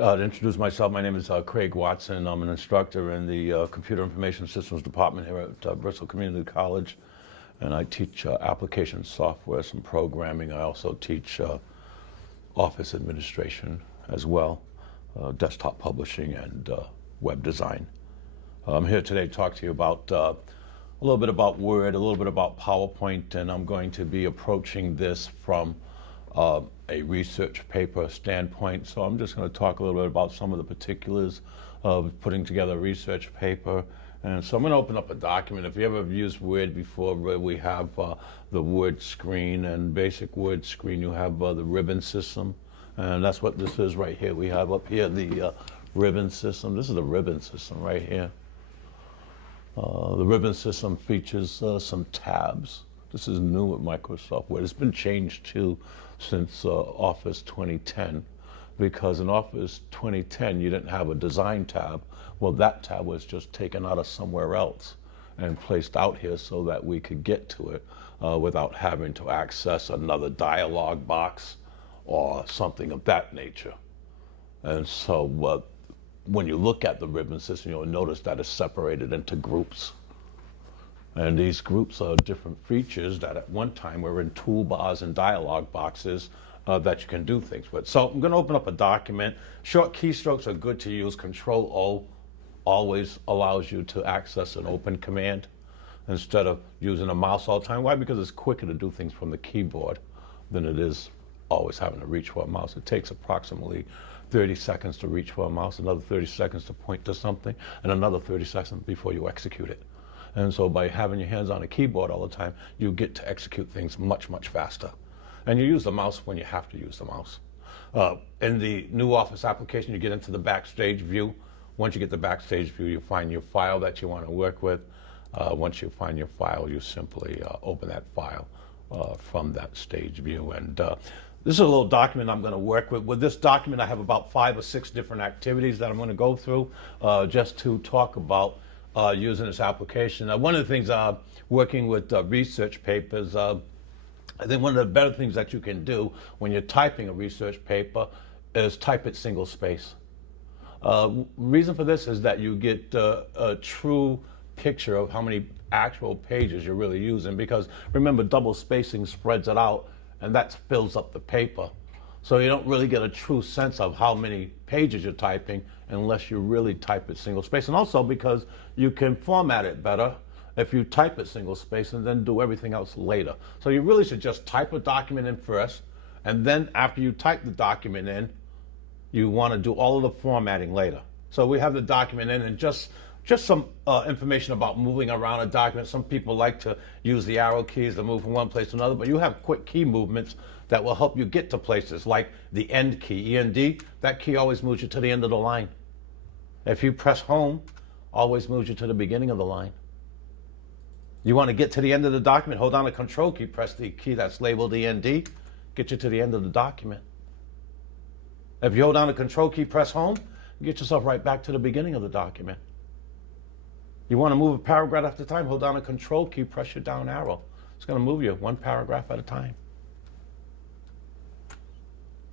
To introduce myself, my name is Craig Watson. I'm an instructor in the Computer Information Systems Department here at Bristol Community College, and I teach application software, some programming. I also teach office administration as well, desktop publishing and web design. I'm here today to talk to you about a little bit about Word, a little bit about PowerPoint, and I'm going to be approaching this from a research paper standpoint. So I'm just going to talk a little bit about some of the particulars of putting together a research paper. And so I'm going to open up a document. If you ever used Word before, we have the Word screen, and basic Word screen, you have the ribbon system. And that's what this is right here. We have up here the ribbon system. This is the ribbon system right here. The ribbon system features some tabs. This is new with Microsoft Word. It's been changed too since Office 2010, because in Office 2010 you didn't have a design tab. Well, that tab was just taken out of somewhere else and placed out here so that we could get to it without having to access another dialog box or something of that nature. And so when you look at the ribbon system, you'll notice that it's separated into groups. And these groups are different features that at one time were in toolbars and dialog boxes that you can do things with. So I'm going to open up a document. Short keystrokes are good to use. Control-O always allows you to access an open command instead of using a mouse all the time. Why? Because it's quicker to do things from the keyboard than it is always having to reach for a mouse. It takes approximately 30 seconds to reach for a mouse, another 30 seconds to point to something, and another 30 seconds before you execute it. And so by having your hands on a keyboard all the time, you get to execute things much, much faster. And you use the mouse when you have to use the mouse. In the new Office application, you get into the backstage view. Once you get the backstage view, you find your file that you want to work with. Once you find your file, you simply open that file from that stage view. And this is a little document I'm going to work with. With this document, I have about 5 or 6 different activities that I'm going to go through just to talk about using this application. One of the things working with research papers, I think one of the better things that you can do when you're typing a research paper is type it single space. Reason for this is that you get a true picture of how many actual pages you're really using, because remember, double spacing spreads it out and that fills up the paper. So you don't really get a true sense of how many pages you're typing unless you really type it single space. And also because you can format it better if you type it single space and then do everything else later. So you really should just type a document in first, and then after you type the document in, you want to do all of the formatting later. So we have the document in, and just some information about moving around a document. Some people like to use the arrow keys to move from one place to another, but you have quick key movements that will help you get to places, like the end key, END. That key always moves you to the end of the line. If you press home, always moves you to the beginning of the line. You want to get to the end of the document, hold down the control key, press the key that's labeled END, get you to the end of the document. If you hold down the control key, press home, get yourself right back to the beginning of the document. You want to move a paragraph at a time, hold down the control key, press your down arrow. It's going to move you one paragraph at a time.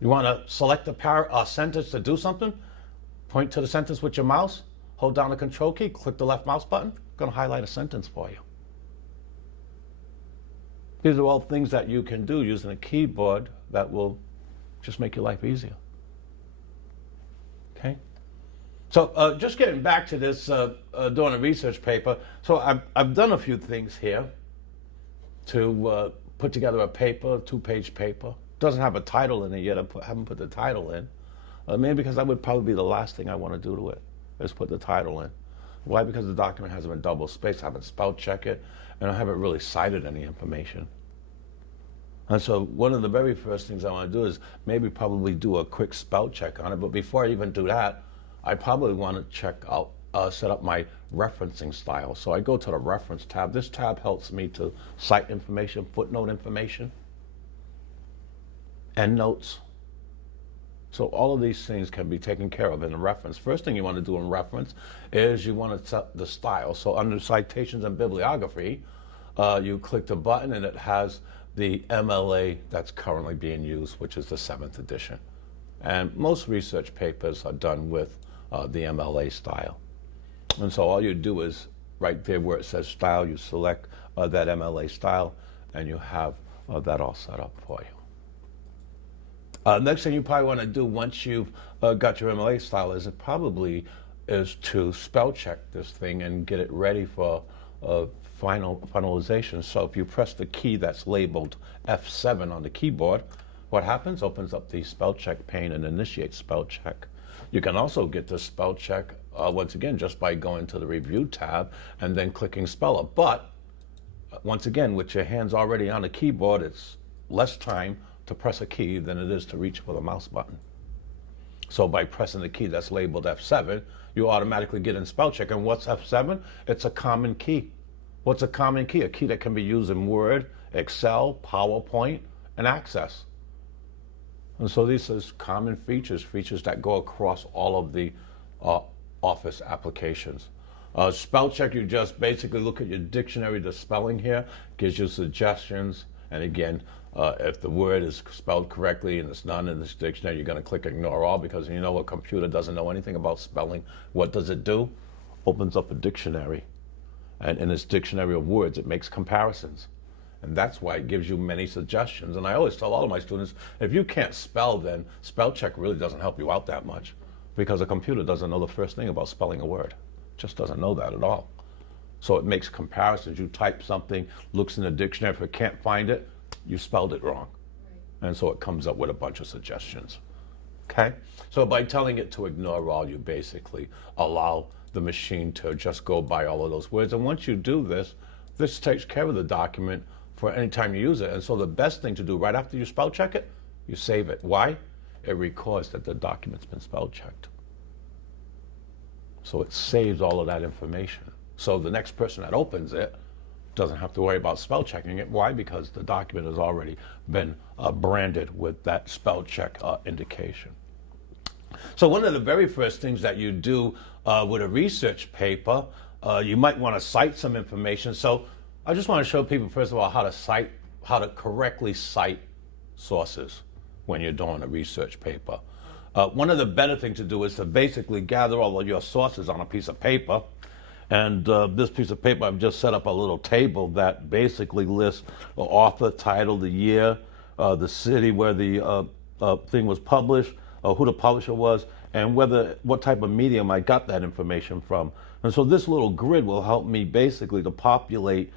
You want to select a sentence to do something, point to the sentence with your mouse, hold down the control key, click the left mouse button, going to highlight a sentence for you. These are all things that you can do using a keyboard that will just make your life easier. Okay? So just getting back to this, doing a research paper. So I've done a few things here to put together a paper, 2-page paper. Doesn't have a title in it yet. I haven't put the title in. Maybe because that would probably be the last thing I want to do to it, is put the title in. Why? Because the document hasn't been double spaced, I haven't spell checked it, and I haven't really cited any information. And so one of the very first things I want to do is maybe probably do a quick spell check on it. But before I even do that, I probably want to check out, set up my referencing style. So I go to the reference tab. This tab helps me to cite information, footnote information, endnotes. So all of these things can be taken care of in a reference. First thing you want to do in reference is you want to set the style. So under citations and bibliography, you click the button and it has the MLA that's currently being used, which is the 7th edition. And most research papers are done with the MLA style. And so all you do is right there where it says style, you select that MLA style, and you have that all set up for you. Next thing you probably want to do once you've got your MLA style is to spell check this thing and get it ready for finalization. So if you press the key that's labeled F7 on the keyboard, what happens? Opens up the spell check pane and initiates spell check. You can also get the spell check once again just by going to the review tab and then clicking speller. But once again, with your hands already on the keyboard, it's less time to press a key than it is to reach for the mouse button. So by pressing the key that's labeled F7, you automatically get in spell check. And what's F7? It's a common key. What's a common key? A key that can be used in Word, Excel, PowerPoint, and Access. And so these are common features that go across all of the Office applications. Spell check, you just basically look at your dictionary, the spelling here, gives you suggestions. And again, if the word is spelled correctly and it's not in this dictionary, you're going to click ignore all, because you know a computer doesn't know anything about spelling. What does it do? Opens up a dictionary. And in its dictionary of words, it makes comparisons. And that's why it gives you many suggestions. And I always tell all of my students, if you can't spell, then spell check really doesn't help you out that much, because a computer doesn't know the first thing about spelling a word. Just doesn't know that at all. So it makes comparisons. You type something, looks in the dictionary. If it can't find it, you spelled it wrong. Right. And so it comes up with a bunch of suggestions. Okay? So by telling it to ignore all, you basically allow the machine to just go by all of those words. And once you do this, this takes care of the document for any time you use it. And so the best thing to do right after you spell check it, you save it. Why? It records that the document's been spell checked. So it saves all of that information. So the next person that opens it doesn't have to worry about spell checking it. Why? Because the document has already been branded with that spell check indication. So one of the very first things that you do with a research paper, you might want to cite some information. So I just want to show people, first of all, how to correctly cite sources when you're doing a research paper. One of the better things to do is to basically gather all of your sources on a piece of paper. And this piece of paper, I've just set up a little table that basically lists the author, title, the year, the city where the thing was published, who the publisher was, and what type of medium I got that information from. And so this little grid will help me basically to populate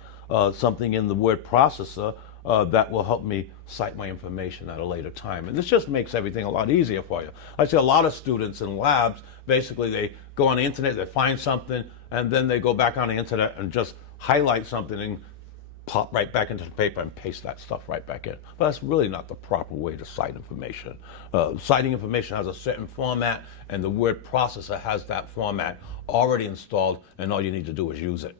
something in the word processor that will help me cite my information at a later time. And this just makes everything a lot easier for you. I see a lot of students in labs, basically they go on the internet, they find something, and then they go back on the internet and just highlight something and pop right back into the paper and paste that stuff right back in. But that's really not the proper way to cite information. Citing information has a certain format, and the word processor has that format already installed, and all you need to do is use it.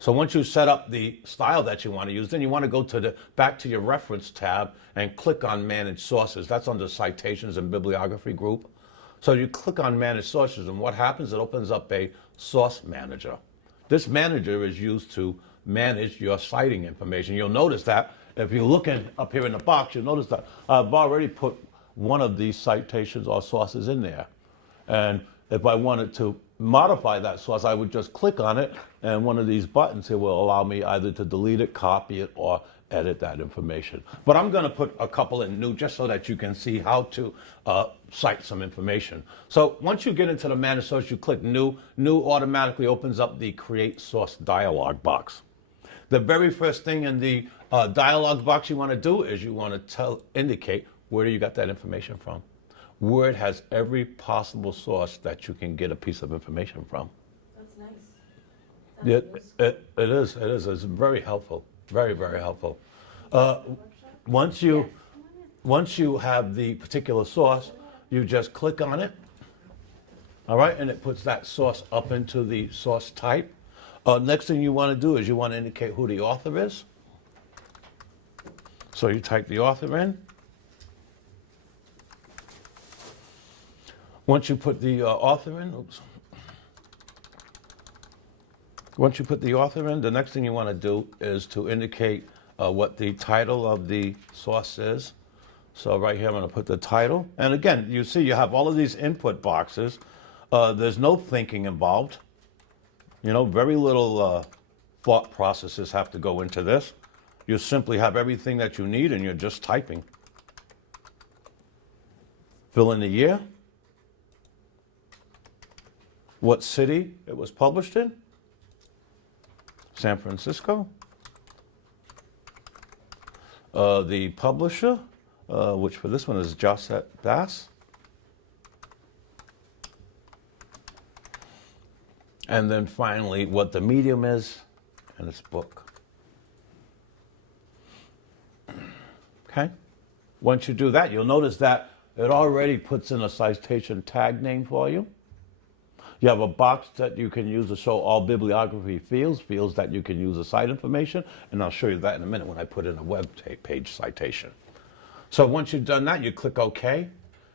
So once you set up the style that you want to use, then you want to go back to your reference tab and click on Manage Sources. That's under Citations and Bibliography group. So you click on Manage Sources, and what happens? It opens up a source manager. This manager is used to manage your citing information. You'll notice that if you're looking up here in the box, you'll notice that I've already put one of these citations or sources in there. And if I wanted to modify that source, I would just click on it, and one of these buttons here will allow me either to delete it, copy it, or edit that information. But I'm going to put a couple in new just so that you can see how to cite some information. So once you get into the Manage Source, you click New. New automatically opens up the Create Source dialog box. The very first thing in the dialog box you want to do is you want to indicate where you got that information from. Word has every possible source that you can get a piece of information from. That's nice. It is. It's very helpful. Very, very helpful. Once you have the particular source, you just click on it. All right, and it puts that source up into the source type. Next thing you want to do is you want to indicate who the author is. So you type the author in. Once you put the author in, Once you put the author in, the next thing you want to do is to indicate what the title of the source is. So right here, I'm going to put the title. And again, you see you have all of these input boxes. There's no thinking involved. You know, very little thought processes have to go into this. You simply have everything that you need and you're just typing. Fill in the year. What city it was published in. San Francisco. The publisher, which for this one is Josette Bass. And then finally, what the medium is, and its book. Okay? Once you do that, you'll notice that it already puts in a citation tag name for you. You have a box that you can use to show all bibliography fields that you can use as site information, and I'll show you that in a minute when I put in a web page citation. So once you've done that, you click OK,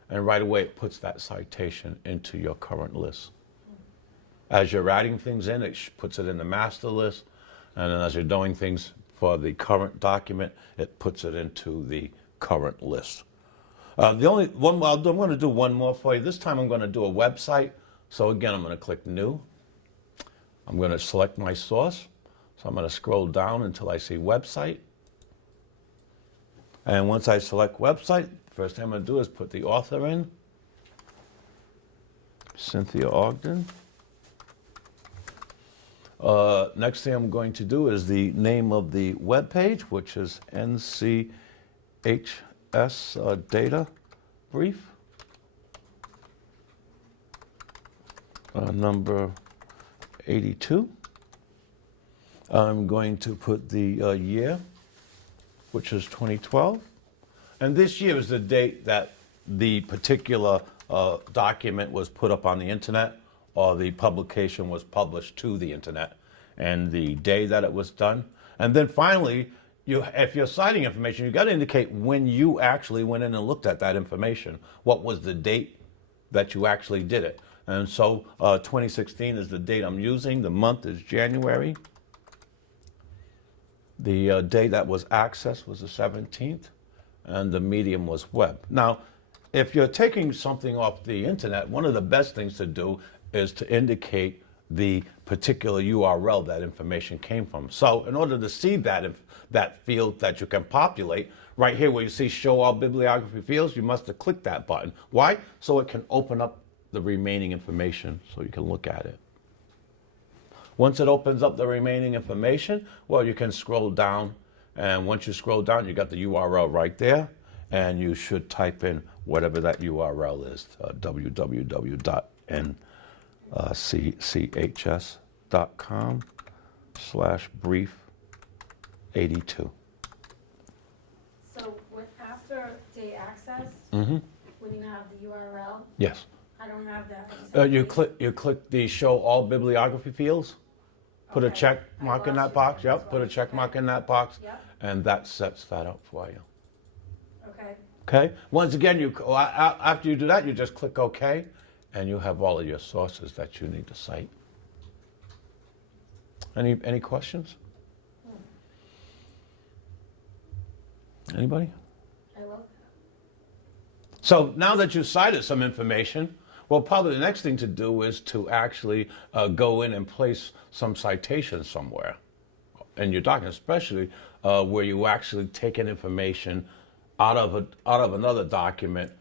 and right away it puts that citation into your current list. As you're adding things in, it puts it in the master list, and then as you're doing things for the current document, it puts it into the current list. The only one, I'm going to do one more for you. This time I'm going to do a website. So again, I'm going to click New. I'm going to select my source. So I'm going to scroll down until I see Website. And once I select Website, the first thing I'm going to do is put the author in, Cynthia Ogden. Next thing I'm going to do is the name of the web page, which is NCHS Data Brief. Number 82. I'm going to put the year, which is 2012. And this year is the date that the particular document was put up on the internet, or the publication was published to the internet, and the day that it was done. And then finally, if you're citing information, you've got to indicate when you actually went in and looked at that information. What was the date that you actually did it? And so 2016 is the date I'm using. The month is January. The day that was accessed was the 17th, and the medium was web. Now, if you're taking something off the internet, one of the best things to do is to indicate the particular URL that information came from. So in order to see that field that you can populate, right here where you see Show All Bibliography Fields, you must have clicked that button. Why? So it can open up the remaining information so you can look at it. Once it opens up the remaining information, well, you can scroll down, and once you scroll down, you got the URL right there, and you should type in whatever that URL is, www.nchs.com/brief82. So after day access, Mm-hmm. when you have the URL, Yes. I don't have that. I just have You click the Show All Bibliography Fields. Put a Okay. check I mark in lost that it. box. That's Yep. Put a why. check mark in that box, Yep. and that sets that up for you. Okay. Okay. Once again, after you do that, you just click OK, and you have all of your sources that you need to cite. Any questions? Anybody? I love that. So now that you've cited some information, well, probably the next thing to do is to actually go in and place some citations somewhere in your document, especially where you actually taken information out of another document,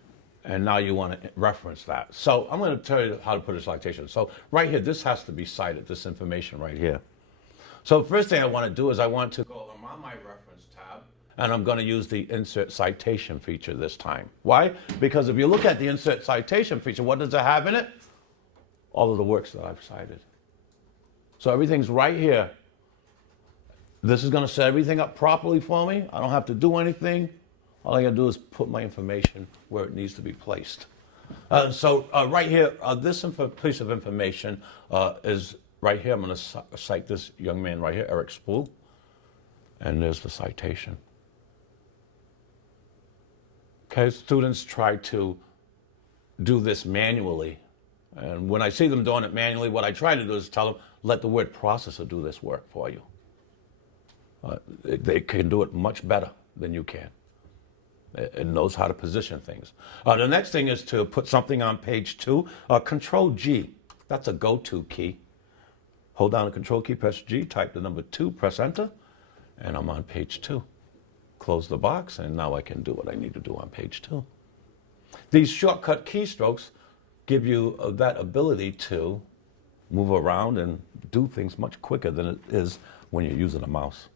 and now you want to reference that. So I'm going to tell you how to put a citation. So right here, this has to be cited, this information right here. So the first thing I want to do is I want to go on my reference tab, and I'm going to use the insert citation feature this time. Why? Because if you look at the insert citation feature, what does it have in it? All of the works that I've cited. So everything's right here. This is going to set everything up properly for me. I don't have to do anything. All I got to do is put my information where it needs to be placed. So right here, this piece of information is right here. I'm going to cite this young man right here, Eric Spool. And there's the citation. Okay, students try to do this manually. And when I see them doing it manually, what I try to do is tell them, let the word processor do this work for you. They can do it much better than you can. It knows how to position things. The next thing is to put something on page 2. Control G, that's a go-to key. Hold down the control key, press G, type the number 2, press enter, and I'm on page 2. Close the box, and now I can do what I need to do on page 2. These shortcut keystrokes give you that ability to move around and do things much quicker than it is when you're using a mouse.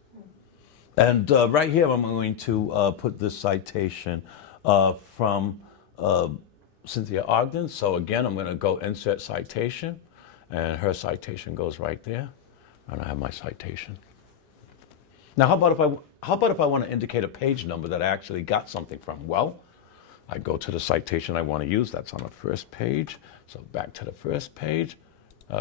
And right here, I'm going to put this citation from Cynthia Ogden. So again, I'm going to go insert citation, and her citation goes right there, and I have my citation. Now, how about if I want to indicate a page number that I actually got something from? Well, I go to the citation I want to use. That's on the first page. So back to the first page.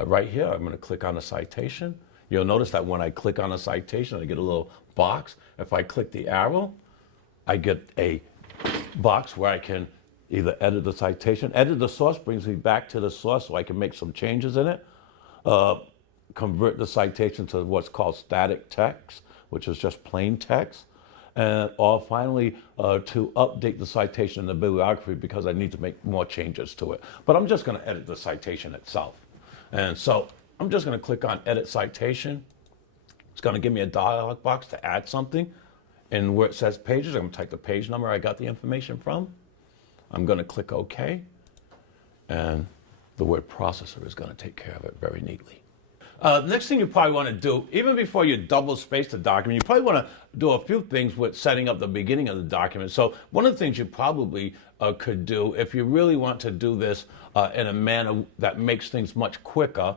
Right here, I'm going to click on the citation. You'll notice that when I click on a citation, I get a little box. If I click the arrow, I get a box where I can either edit the citation. Edit the source brings me back to the source so I can make some changes in it. Convert the citation to what's called static text, which is just plain text. Or finally, to update the citation in the bibliography because I need to make more changes to it. But I'm just going to edit the citation itself. And so I'm just going to click on Edit Citation. It's going to give me a dialog box to add something. And where it says Pages, I'm going to type the page number I got the information from. I'm going to click OK. And the word processor is going to take care of it very neatly. Next thing you probably want to do, even before you double space the document, you probably want to do a few things with setting up the beginning of the document. So one of the things you probably could do, if you really want to do this in a manner that makes things much quicker,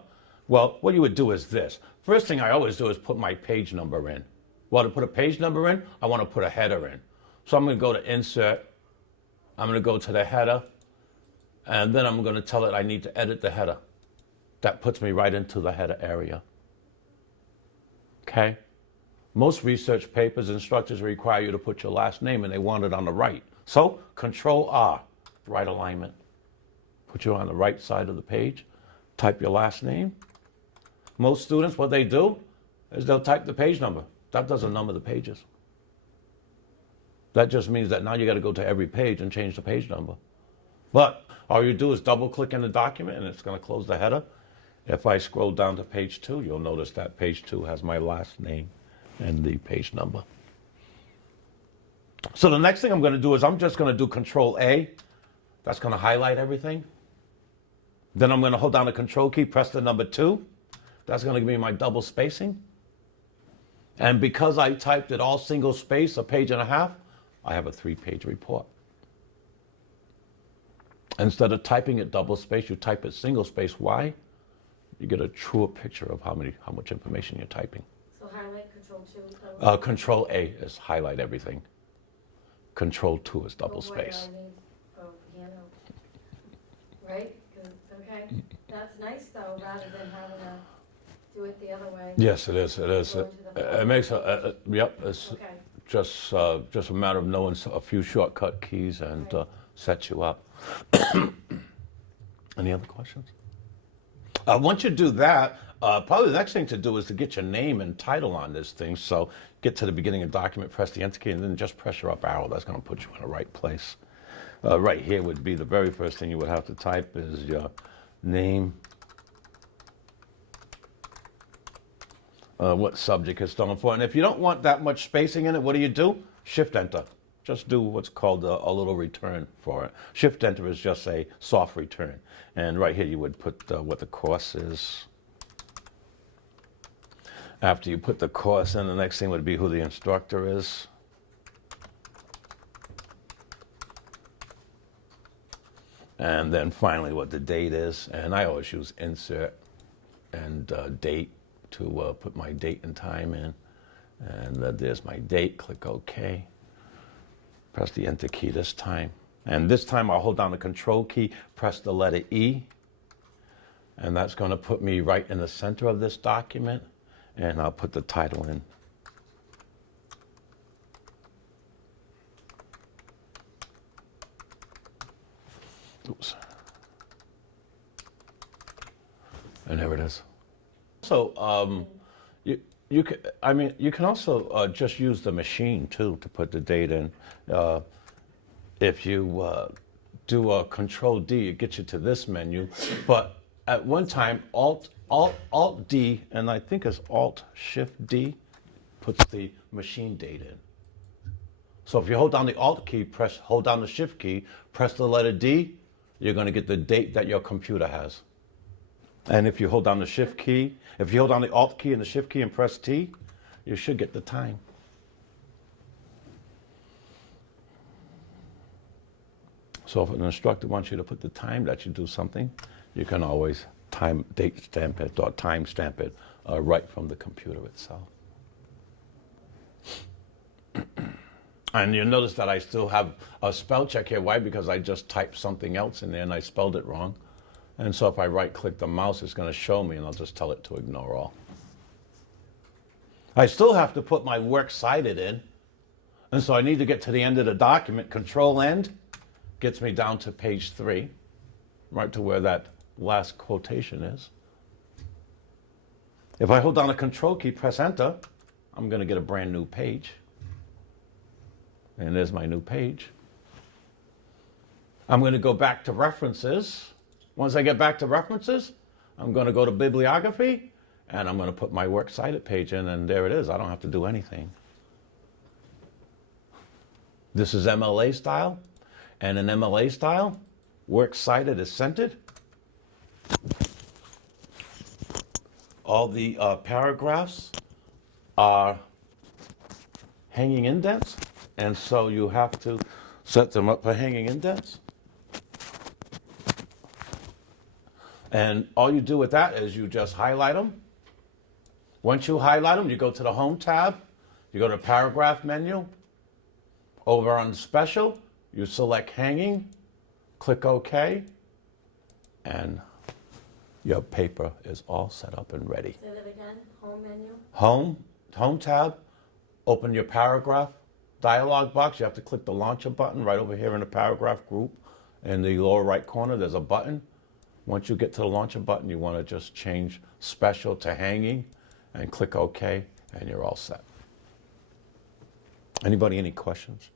well, what you would do is this. First thing I always do is put my page number in. Well, to put a page number in, I want to put a header in. So I'm going to go to Insert. I'm going to go to the header. And then I'm going to tell it I need to edit the header. That puts me right into the header area. Okay? Most research papers and structures require you to put your last name, and they want it on the right. So, Control R, right alignment. Put you on the right side of the page. Type your last name. Most students, what they do is they'll type the page number. That doesn't number the pages. That just means that now you got to go to every page and change the page number. But all you do is double click in the document, and it's going to close the header. If I scroll down to page 2, you'll notice that page 2 has my last name and the page number. So the next thing I'm going to do is I'm just going to do Control A. That's going to highlight everything. Then I'm going to hold down the Control key, press the number 2. That's going to give me my double spacing. And because I typed it all single space, a page and a half, I have a 3-page report. Instead of typing it double space, you type it single space. Why? You get a truer picture of how much information you're typing. So highlight Control 2. Control A is highlight everything. Control 2 is double space. Piano. Right? Okay. That's nice though, rather than having to do it the other way. Yes, it is. It is. It makes yep. It's Okay. just a matter of knowing a few shortcut keys and set you up. Any other questions? Once you do that, probably the next thing to do is to get your name and title on this thing. So get to the beginning of the document, press the Enter key, and then just press your up arrow. That's going to put you in the right place. Right here would be the very first thing you would have to type is your name, what subject it's done for. And if you don't want that much spacing in it, what do? Shift Enter. Just do what's called a little return for it. Shift Enter is just a soft return. And right here you would put what the course is. After you put the course in, the next thing would be who the instructor is. And then finally what the date is. And I always use Insert and Date to put my date and time in. And there's my date. Click OK. Press the Enter key this time. And this time I'll hold down the Control key, press the letter E. And that's going to put me right in the center of this document. And I'll put the title in. Oops. And there it is. So you can also just use the machine too to put the date in. If you do a Control D, it gets you to this menu. But at one time, Alt D, and I think it's Alt Shift D, puts the machine date in. So if you hold down the Alt key, hold down the Shift key, press the letter D, you're going to get the date that your computer has. And if you hold down the Shift key, if you hold down the Alt key and the Shift key and press T, you should get the time. So if an instructor wants you to put the time that you do something, you can always date stamp it or time stamp it right from the computer itself. And you'll notice that I still have a spell check here. Why? Because I just typed something else in there and I spelled it wrong. And so if I right-click the mouse, it's going to show me, and I'll just tell it to ignore all. I still have to put my works cited in. And so I need to get to the end of the document. Control End gets me down to page 3, right to where that last quotation is. If I hold down the Control key, press Enter, I'm going to get a brand new page. And there's my new page. I'm going to go back to references. Once I get back to references, I'm going to go to bibliography, and I'm going to put my works cited page in, and there it is. I don't have to do anything. This is MLA style, and in MLA style, works cited is centered. All the paragraphs are hanging indents. And so you have to set them up for hanging indents. And all you do with that is you just highlight them. Once you highlight them, you go to the Home tab, you go to the Paragraph menu. Over on Special, you select Hanging, click OK, and your paper is all set up and ready. Say that again, Home menu. Home tab, open your Paragraph dialog box. You have to click the Launcher button right over here in the Paragraph group. In the lower right corner, there's a button. Once you get to the Launcher button, you want to just change Special to Hanging and click OK, and you're all set. Anybody, any questions?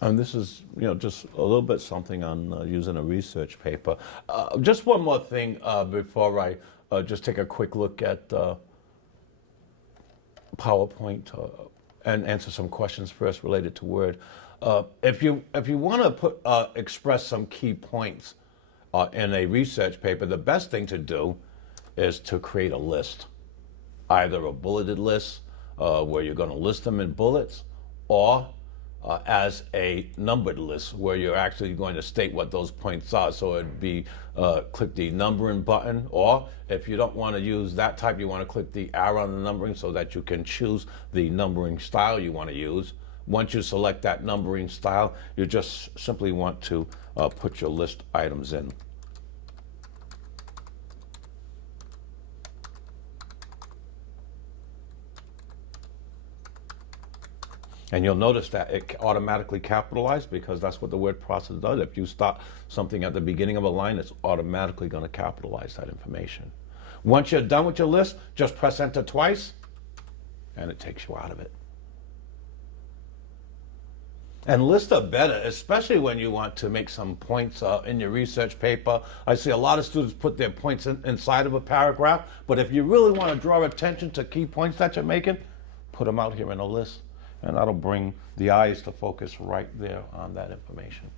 And this is, just a little bit something on using a research paper. Just one more thing before I just take a quick look at PowerPoint and answer some questions first related to Word. If you want to express some key points in a research paper, the best thing to do is to create a list, either a bulleted list where you're going to list them in bullets, or as a numbered list where you're actually going to state what those points are. So it'd be click the numbering button, or if you don't want to use that type, you want to click the arrow on the numbering so that you can choose the numbering style you want to use. Once you select that numbering style, you just simply want to put your list items in. And you'll notice that it automatically capitalized because that's what the word processor does. If you start something at the beginning of a line, it's automatically going to capitalize that information. Once you're done with your list, just press Enter twice, and it takes you out of it. And lists are better, especially when you want to make some points in your research paper. I see a lot of students put their points inside of a paragraph, but if you really want to draw attention to key points that you're making, put them out here in a list. And that'll bring the eyes to focus right there on that information.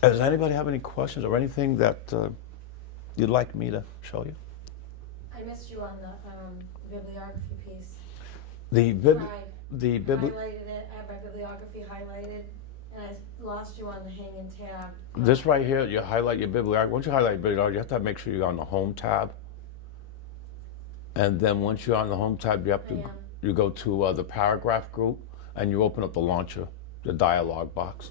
Does anybody have any questions or anything that you'd like me to show you? I missed you on the bibliography piece. I highlighted it, I have my bibliography highlighted, and I lost you on the hanging tab. This right here, you highlight your bibliography. Once you highlight your bibliography, you have to make sure you're on the Home tab. And then once you're on the Home tab, you go to the Paragraph group, and you open up the Launcher, the dialog box.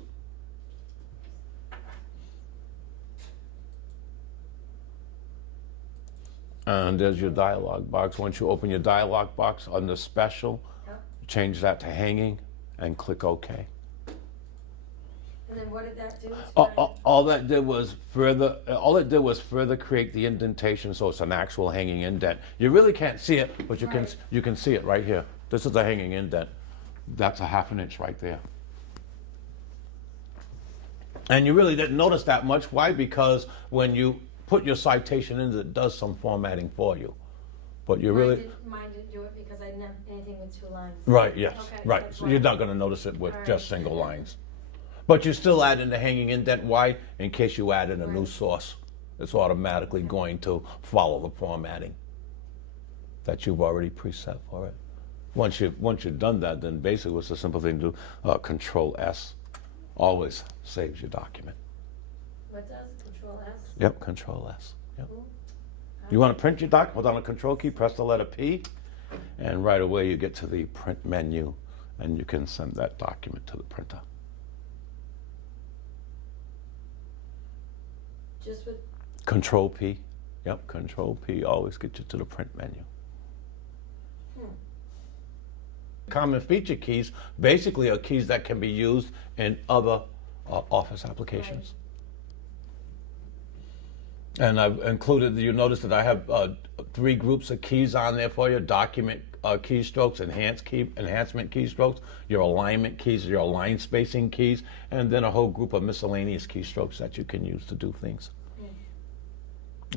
And there's your dialog box. Once you open your dialog box under Special, change that to Hanging, and click OK. And And then what did that do? All it did was further create the indentation, so it's an actual hanging indent. You really can't see it, but Right. you can see it right here. This is a hanging indent. That's a 1/2 inch right there. And you really didn't notice that much. Why? Because when you put your citation in, it does some formatting for you. But you really Mine didn't do it because I didn't have anything with 2 lines. right, yes, Okay, right. that's So why. you're not going to notice it with All right. just single lines. But you still add in the hanging indent. Why? In case you add in a new Right. source, it's automatically going to follow the formatting that you've already preset for it. Once you've done that, then basically what's the simple thing to do? Control S always saves your document. What does Control S? Yep, Control S. Yep. Cool. You want to print your doc? Hold on a Control key, press the letter P, and right away you get to the print menu, and you can send that document to the printer. Just with, Control P. Yep, Control P always gets you to the print menu. Common feature keys basically are keys that can be used in other Office applications. And I've included, you notice that I have 3 groups of keys on there for you: document keystrokes, enhancement keystrokes, your alignment keys, your align spacing keys, and then a whole group of miscellaneous keystrokes that you can use to do things.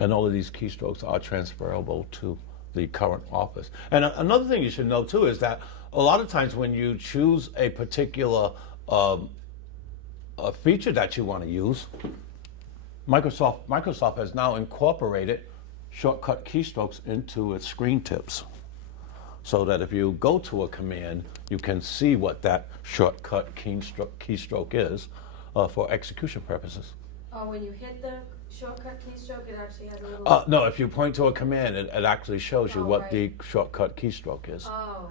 And all of these keystrokes are transferable to the current Office. And another thing you should know too is that a lot of times when you choose a particular a feature that you want to use, Microsoft has now incorporated shortcut keystrokes into its screen tips, so that if you go to a command, you can see what that shortcut keystroke is for execution purposes. oh, when you hit the shortcut keystroke, it actually has a little. No, if you point to a command, it actually shows you Oh, what right. the shortcut keystroke is. Oh,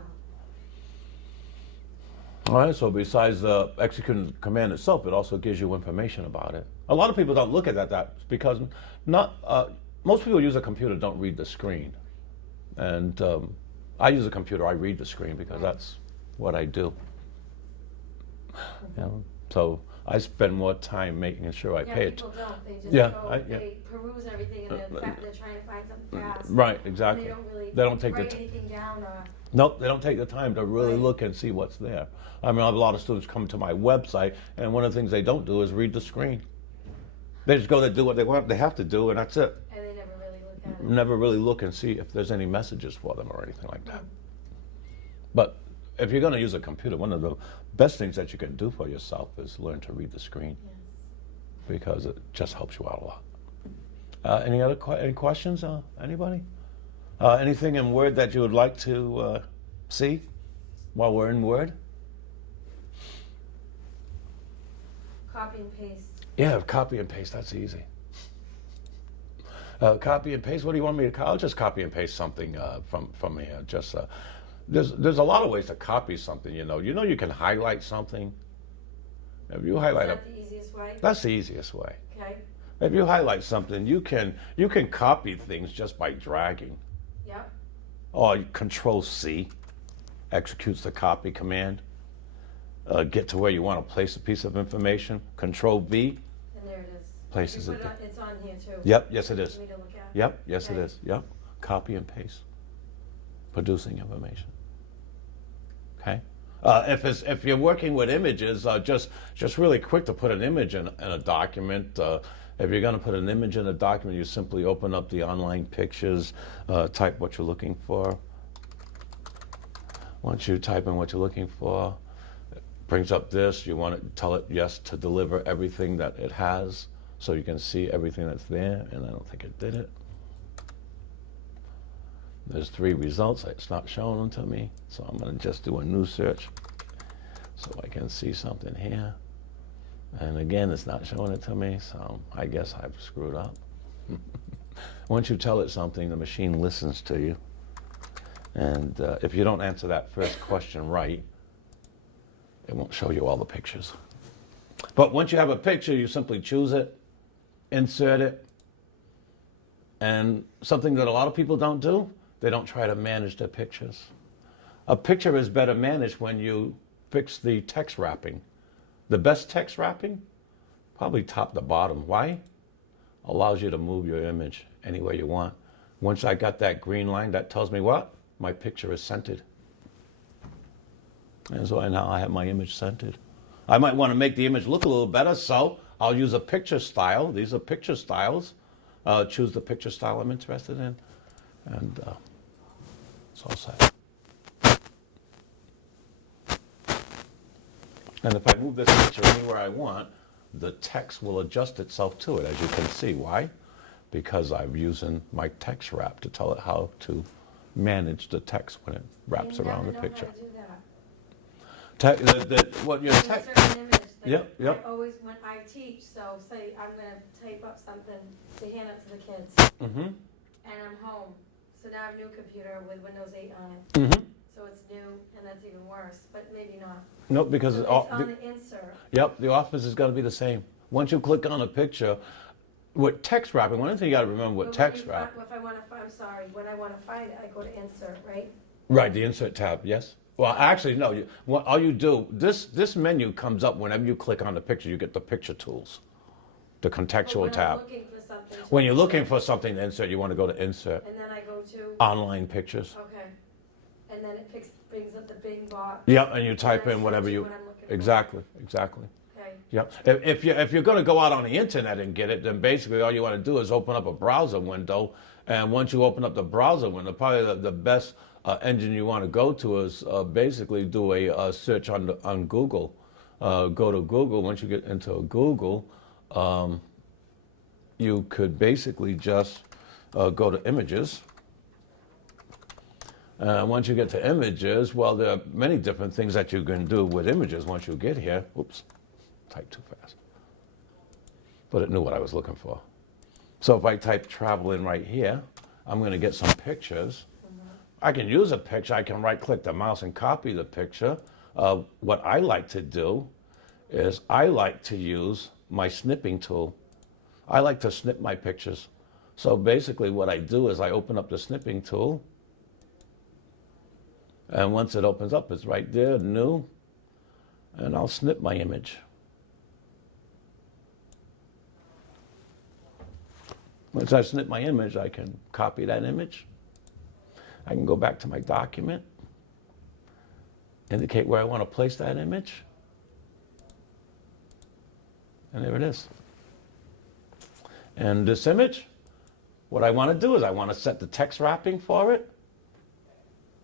All right, so besides the executing command itself, it also gives you information about it. A lot of people don't look at that because most people use a computer don't read the screen. And I use a computer, I read the screen because that's what I do. You know, so I spend more time making sure I yeah, pay it. people don't. They just Yeah, go, they peruse everything and they're trying to find something fast. Right, And exactly. they don't really They don't take write the anything down or. Nope, they don't take the time to really Right. look and see what's there. I mean, I have a lot of students come to my website, and one of the things they don't do is read the screen. They just go to do what they have to do, and that's it. And they never really look at it. Never really look and see if there's any messages for them or anything like that. But if you're going to use a computer, one of the best things that you can do for yourself is learn to read the screen, Yes. because it just helps you out a lot. Any questions? Anybody? Anything in Word that you would like to see while we're in Word? Copy and paste. Yeah, copy and paste. That's easy. Copy and paste. What do you want me to call? I'll just copy and paste something from here. Just there's a lot of ways to copy something. You know you can highlight something. If you highlight Is it, that the easiest way? that's the easiest way. Okay. If you highlight something, you can copy things just by dragging. Yep. Or Control C executes the copy command. Get to where you want to place a piece of information. Control V. And there it is. Places You it put there. It's on here too. Yep, yes it is. For me to look at. Yep, yes it Okay. is. Yep. Copy and paste. Producing information. Okay. If you're working with images, just really quick to put an image in a document. If you're going to put an image in a document, you simply open up the online pictures, type what you're looking for. Once you type in what you're looking for, it brings up this. You want to tell it yes to deliver everything that it has, so you can see everything that's there. And I don't think it did it. There's 3 results. It's not showing them to me, so I'm going to just do a new search so I can see something here. And again, it's not showing it to me, so I guess I've screwed up. Once you tell it something, the machine listens to you. And if you don't answer that first question right, it won't show you all the pictures. But once you have a picture, you simply choose it, insert it, and something that a lot of people don't do, they don't try to manage their pictures. A picture is better managed when you fix the text wrapping. The best text wrapping probably top to bottom. Why? Allows you to move your image anywhere you want. Once I got that green line, that tells me what? My picture is centered. And so now I have my image centered. I might want to make the image look a little better, so I'll use a picture style. These are picture styles. Choose the picture style I'm interested in, and it's all set. And if I move this picture anywhere I want, the text will adjust itself to it, as you can see. Why? Because I'm using my text wrap to tell it how to manage the text when it wraps around the picture. How to do that. What your In a text? certain image, like, Yep. I always, when I teach, so say I'm gonna type up something to hand out to the kids, Mm-hmm. and I'm home, so now I have a new computer with Windows 8 on it, Mm-hmm. so it's new, and that's even worse, but maybe not. Nope, because So it's it's on the insert. Yep, the office is going to be the same. Once you click on a picture, with text wrapping, one thing you got to remember with But text when wrapping. if I wanna, I'm sorry, when I wanna find it, I go to insert, right? Right, the insert tab, yes. Well, actually, no. All you do, this menu comes up whenever you click on the picture. You get the picture tools, the But contextual when I'm tab. looking for something. When you're looking for something to insert, you want to go to insert, And then I go to, online pictures. okay, and then it brings up the Bing box. Yep, and you and type I in whatever search you. what I'm looking for. Exactly. Okay, Yep. If you're going to go out on the internet and get it, then basically all you want to do is open up a browser window, and once you open up the browser window, probably the best engine you want to go to is basically do a search on Google. Go to Google. Once you get into Google, you could basically just go to images. Once you get to images, well, there are many different things that you can do with images once you get here. Oops, typed too fast. But it knew what I was looking for. So if I type travel in right here, I'm going to get some pictures. I can use a picture. I can right-click the mouse and copy the picture. What I like to do is I like to use my snipping tool. I like to snip my pictures. So basically what I do is I open up the snipping tool. And once it opens up, it's right there, new. And I'll snip my image. Once I snip my image, I can copy that image. I can go back to my document, indicate where I want to place that image, and there it is. And this image, what I want to do is I want to set the text wrapping for it.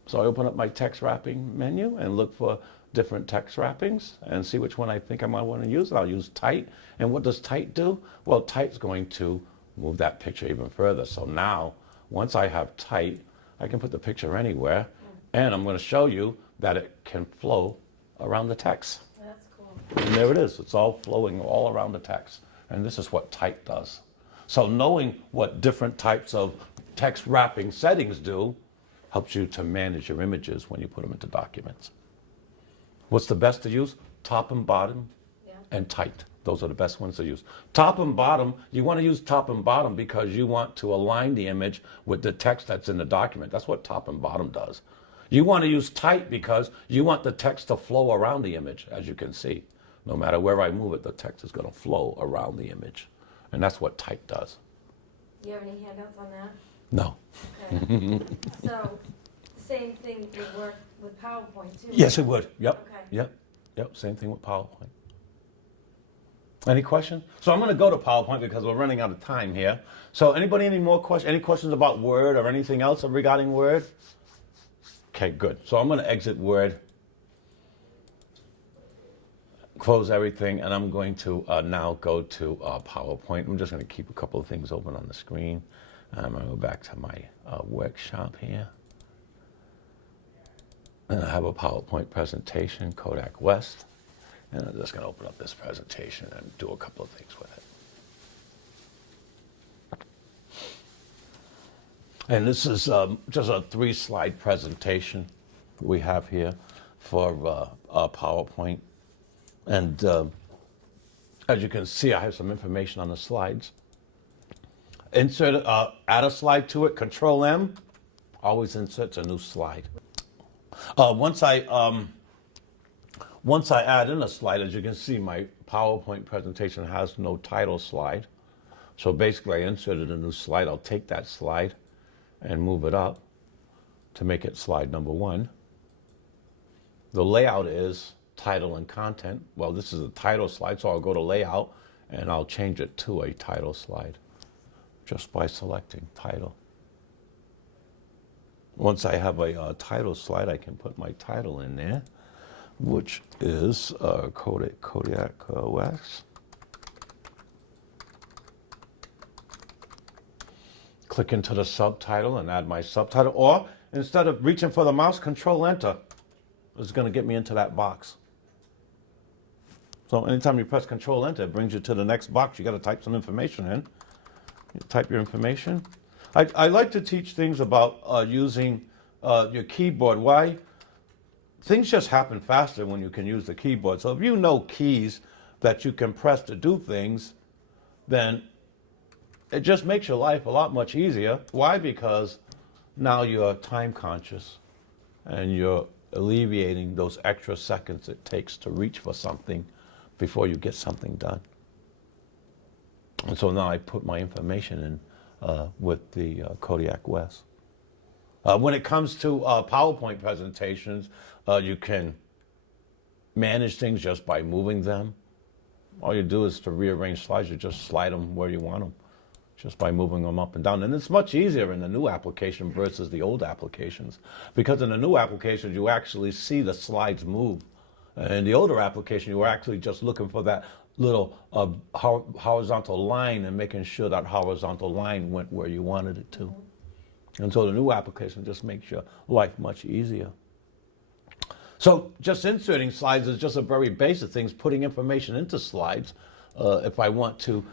So I open up my text wrapping menu and look for different text wrappings and see which one I think I might want to use. I'll use tight. And what does tight do? Well, tight's going to move that picture even further. So now, once I have tight, I can put the picture anywhere, and I'm going to show you that it can flow around the text. that's cool. And there it is. It's all flowing all around the text. And this is what tight does. So knowing what different types of text wrapping settings do helps you to manage your images when you put them into documents. What's the best to use? Top and bottom, Yeah. and tight. Those are the best ones to use. Top and bottom, you want to use top and bottom because you want to align the image with the text that's in the document. That's what top and bottom does. You want to use tight because you want the text to flow around the image, as you can see. No matter where I move it, the text is going to flow around the image. And that's what tight does. Do you have any handouts on that? No. Okay. So, same thing would work with PowerPoint too? Yes, it would. Yep. Okay. Yep. Same thing with PowerPoint. Any question? So I'm going to go to PowerPoint because we're running out of time here. So anybody any more questions? Any questions about Word or anything else regarding Word? Okay, good. So I'm going to exit Word, close everything, and I'm going to now go to PowerPoint. I'm just going to keep a couple of things open on the screen. I'm going to go back to my workshop here. And I have a PowerPoint presentation, Kodak West. And I'm just going to open up this presentation and do a couple of things with it. And this is just a 3-slide presentation we have here for PowerPoint. And as you can see, I have some information on the slides. Insert, add a slide to it, Control M, always inserts a new slide. Once Once I add in a slide, as you can see, my PowerPoint presentation has no title slide. So basically I inserted a new slide. I'll take that slide and move it up to make it slide number 1. The layout is title and content. Well, this is a title slide, so I'll go to layout and I'll change it to a title slide just by selecting title. Once I have a title slide, I can put my title in there, which is Kodiak OS. Click into the subtitle and add my subtitle, or instead of reaching for the mouse, Control Enter is going to get me into that box. So anytime you press Control Enter, it brings you to the next box. You got to type some information in. You type your information. I like to teach things about using your keyboard. Why? Things just happen faster when you can use the keyboard. So if you know keys that you can press to do things, then it just makes your life a lot much easier. Why? Because now you're time conscious and you're alleviating those extra seconds it takes to reach for something before you get something done. And so now I put my information in with the Kodiak West. When it comes to PowerPoint presentations, you can manage things just by moving them. All you do is to rearrange slides, you just slide them where you want them, just by moving them up and down. And it's much easier in the new application versus the old applications, because in the new applications, you actually see the slides move. In the older application, you were actually just looking for that little horizontal line and making sure that horizontal line went where you wanted it to. And so the new application just makes your life much easier. So just inserting slides is just a very basic thing, putting information into slides. If I want to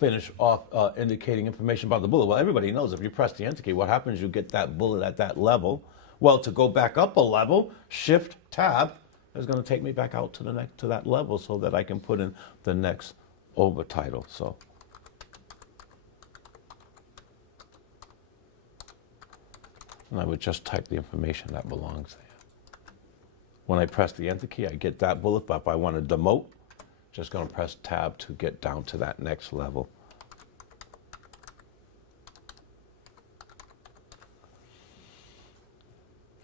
finish off indicating information about the bullet, well, everybody knows if you press the Enter key, what happens, you get that bullet at that level. Well, to go back up a level, Shift Tab is going to take me back out to the next, to that level, so that I can put in the next over title. So and I would just type the information that belongs there. When I press the Enter key, I get that bullet, but if I want to demote, just going to press Tab to get down to that next level.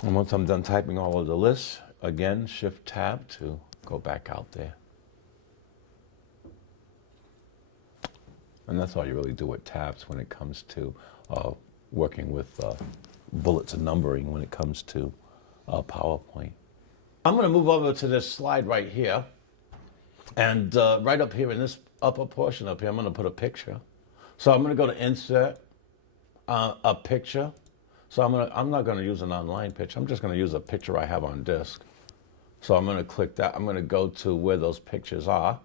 And once I'm done typing all of the lists, again, Shift Tab to go back out there. And that's all you really do with tabs when it comes to working with bullets and numbering when it comes to PowerPoint. I'm going to move over to this slide right here. And right up here in this upper portion up here, I'm going to put a picture. So I'm going to go to Insert, a picture. So I'm not going to use an online picture. I'm just going to use a picture I have on disk. So I'm going to click that. I'm going to go to where those pictures are,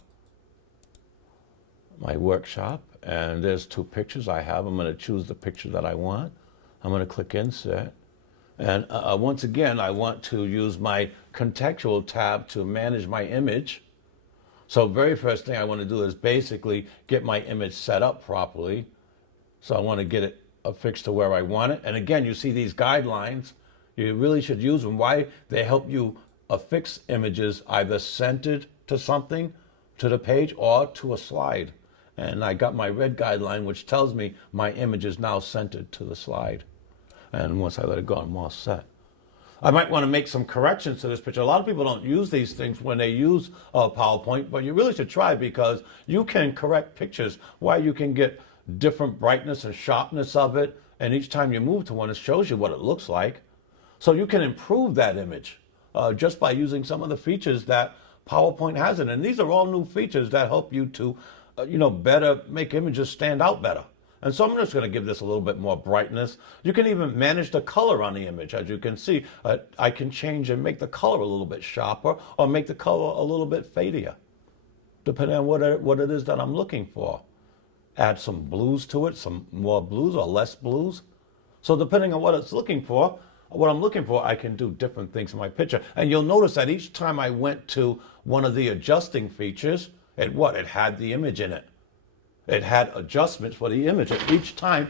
my workshop, and there's 2 pictures I have. I'm going to choose the picture that I want. I'm going to click Insert. And once again, I want to use my contextual tab to manage my image. So very first thing I want to do is basically get my image set up properly. So I want to get it affixed to where I want it. And again, you see these guidelines. You really should use them. Why? They help you affix images either centered to something, to the page, or to a slide. And I got my red guideline, which tells me my image is now centered to the slide. And once I let it go, I'm all set. I might want to make some corrections to this picture. A lot of people don't use these things when they use PowerPoint, but you really should try, because you can correct pictures. Why? You can get different brightness and sharpness of it, and each time you move to one, it shows you what it looks like. So you can improve that image just by using some of the features that PowerPoint has in it. And these are all new features that help you to, better make images stand out better. And so I'm just going to give this a little bit more brightness. You can even manage the color on the image. As you can see, I can change and make the color a little bit sharper, or make the color a little bit fadier, depending on what it is that I'm looking for. Add some blues to it, some more blues or less blues. So depending on what I'm looking for, I can do different things in my picture. And you'll notice that each time I went to one of the adjusting features, it had the image in it. It had adjustments for the image. And each time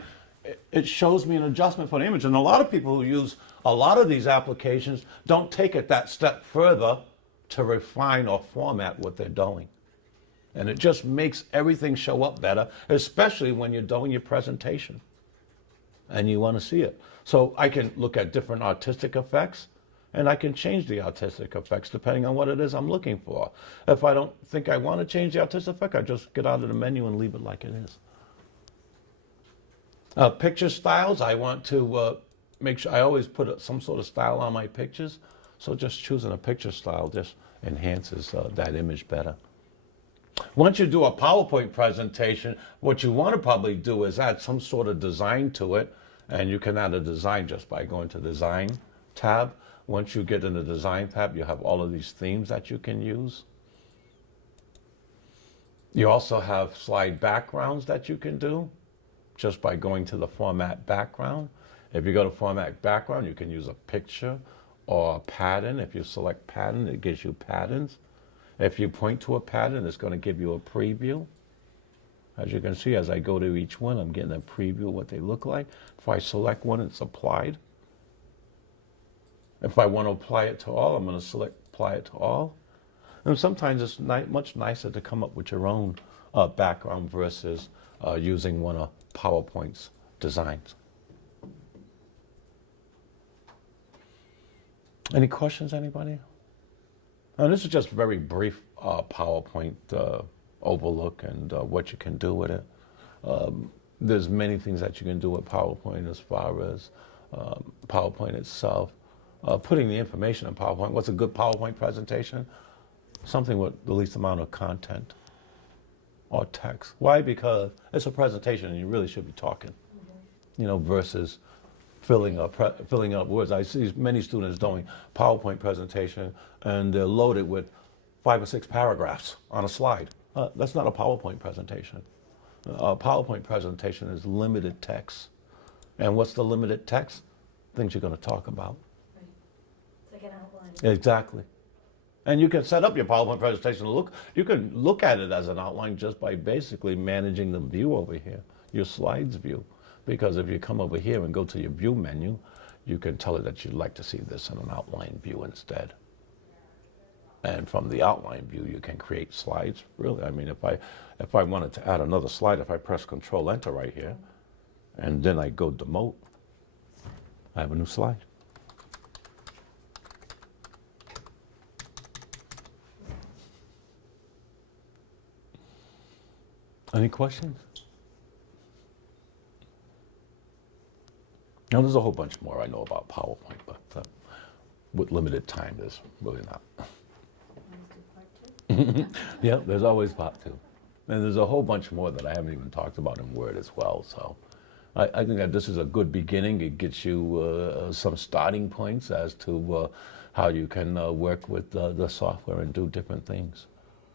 it shows me an adjustment for the image. And a lot of people who use a lot of these applications don't take it that step further to refine or format what they're doing. And it just makes everything show up better, especially when you're doing your presentation and you want to see it. So I can look at different artistic effects, and I can change the artistic effects depending on what it is I'm looking for. If I don't think I want to change the artistic effect, I just get out of the menu and leave it like it is. Picture styles, I want to make sure I always put some sort of style on my pictures. So just choosing a picture style just enhances that image better. Once you do a PowerPoint presentation, what you want to probably do is add some sort of design to it. And you can add a design just by going to Design tab. Once you get in the Design tab, you have all of these themes that you can use. You also have slide backgrounds that you can do just by going to the Format Background. If you go to Format Background, you can use a picture or a pattern. If you select pattern, it gives you patterns. If you point to a pattern, it's going to give you a preview. As you can see, as I go to each one, I'm getting a preview of what they look like. If I select one, it's applied. If I want to apply it to all, I'm going to select apply it to all. And sometimes it's much nicer to come up with your own background versus using one of PowerPoint's designs. Any questions, anybody? And this is just very brief PowerPoint overlook and what you can do with it. There's many things that you can do with PowerPoint as far as PowerPoint itself. Putting the information in PowerPoint. What's a good PowerPoint presentation? Something with the least amount of content or text. Why? Because it's a presentation and you really should be talking, versus filling up words. I see many students doing PowerPoint presentation and they're loaded with 5 or 6 paragraphs on a slide. That's not a PowerPoint presentation. A PowerPoint presentation is limited text. And what's the limited text? Things you're going to talk about. Right. It's like an outline. Exactly. And you can set up your PowerPoint presentation. You can look at it as an outline just by basically managing the view over here, your slides view. Because if you come over here and go to your view menu, you can tell it that you'd like to see this in an outline view instead. And from the outline view, you can create slides. Really, I mean, if I wanted to add another slide, if I press Control Enter right here, and then I go demote, I have a new slide. Any questions? Now, there's a whole bunch more I know about PowerPoint, but with limited time, there's really not. Yeah, there's always part 2. And there's a whole bunch more that I haven't even talked about in Word as well. So I think that this is a good beginning. It gets you some starting points as to how you can work with the software and do different things.